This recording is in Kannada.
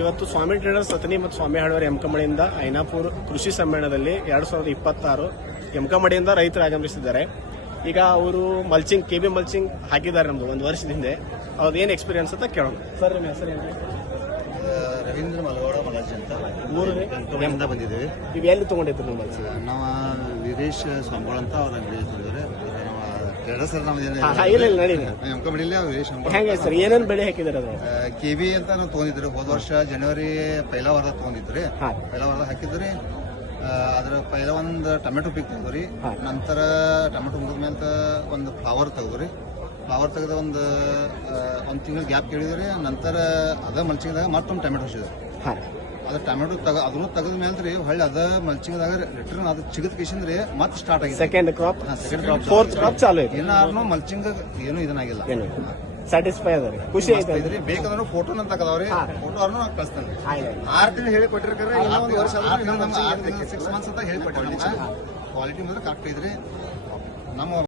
ಇವತ್ತು ಸ್ವಾಮಿ ಟ್ರೇಡರ್ಸ್ ಸತನಿ ಮತ್ತು ಸ್ವಾಮಿ ಹಳವರ್ ಯಮಕಮಡಿಯಿಂದ ಐನಾಪುರ ಕೃಷಿ ಸಮ್ಮೇಳನದಲ್ಲಿ 2026 ಯಮಕಮಡಿಯಿಂದ ರೈತರು ಆಗಮಿಸಿದ್ದಾರೆ. ಈಗ ಅವರು ಮಲ್ಚಿಂಗ್ KB ಮಲ್ಚಿಂಗ್ ಹಾಕಿದ್ದಾರೆ ನಮ್ದು ಒಂದು ವರ್ಷದ ಹಿಂದೆ. ಅವ್ರದ್ದು ಏನು ಎಕ್ಸ್ಪೀರಿಯನ್ಸ್ ಅಂತ ಕೇಳೋಣ. ಸರ್ ನಿಮ್ಮ ಹೆಸರು ಏನು? ರವೀಂದ್ರ ಮಲಗೋಡ ಮಲಾಜ್ ಅಂತ ಊರಿಂದ ಬಂದಿದ್ದೀವಿ. ನೀವು ಎಲ್ಲಿ ತೊಗೊಂಡಿದ್ರು ನೀವು ಮಲ್ಚಿಂಗ್? ನಾವು ವೀರೇಶ್ ಸ್ವಾಮಿಗಳು ಅಂತ ಅವ್ರ ಅಂಗಡಿ ತೊಗೊಂಡಿದ್ದಾರೆ. ಇಲ್ಲ ನಡಿ ಯಮಕಮಡಿಲಿ ವೀರೇಶ್ ಹೆಂಗೆ ಸರ್ ಏನೇನು ಬೆಳೆ ಹಾಕಿದ್ದಾರೆ ಅದು? KB ಅಂತ ನಾವು ತೊಗೊಂಡಿದ್ರು. ಹೋದ ವರ್ಷ ಜನವರಿ ಪೈಲ ವಾರದ ತೊಗೊಂಡಿದ್ರಿ. ಪೈಲ ವಾರದ ಹಾಕಿದ್ರಿ. ಅದ್ರ ಪೈಲ ಒಂದು ಟೊಮೆಟೊ ಪಿಕ್ ತೆಗ್ದ್ರಿ. ನಂತರ ಟೊಮೆಟೊ ಮುಗಿದ ಮೇಲೆ ಒಂದು ಫ್ಲವರ್ ತೆಗ್ದ್ರಿ. ಫ್ಲವರ್ ತೆಗೆದ ಒಂದು ತಿಂಗಳ ಗ್ಯಾಪ್ ಕೇಳಿದ್ರಿ. ನಂತರ ಅದ ಮಲ್ಚಿಂಗ್ದಾಗ ಮತ್ತೊಂದು ಟೊಮೆಟೊ ಹಚ್ಚಿದ್ರಿ. ಅದ ಟೊಮೆಟೊ ಅದನ್ನು ತೆಗೆದ ಮೇಲೆ ರೀ ಹೊಳ್ಳಿ ಅದ ಮಲ್ಚಿಂಗ್ದಾಗ ರಿಟರ್ನ್ ಅದು ಚಿಗದ್ ಕಿಶಂದ್ರಿ ಮತ್ತೆ ಸ್ಟಾರ್ಟ್ ಆಗಿದೆ. ಸೆಕೆಂಡ್ ಕ್ರಾಪ್ ಫೋರ್ತ್ ಕ್ರಾಪ್ ಚಾಲು ಐತಿ. ಏನಾರು ಮಲ್ಚಿಂಗ್ ಏನು ಇದನ್ನಾಗಿಲ್ಲ. ಸ್ಯಾಟಿಸ್ಫೈ ಅದ್ರಿ, ಖುಷಿ ಐತ್ರಿ. ಬೇಕಾದ್ರೆ ಫೋಟೋ ಅಂತ ತಗದವ್ರಿ. ಫೋಟೋ ಅವ್ರನ್ನ ಕಳಿಸ್ತಾನೆ. 6 ತಿಂಗಳು ಹೇಳಿ ಕೊಟ್ಟಿರ್ತಾರೆ. ಇನ್ನೊಂದು ವರ್ಷ 6 ಮಂತ್ಸ್ ಅಂತ ಹೇಳಿ ಕೊಟ್ಟಿರ್ತಾರೆ. ಕ್ವಾಲಿಟಿ ಮಾತ್ರ ಕರೆಕ್ಟ್ ಐತ್ರಿ. ನಮ್ಮ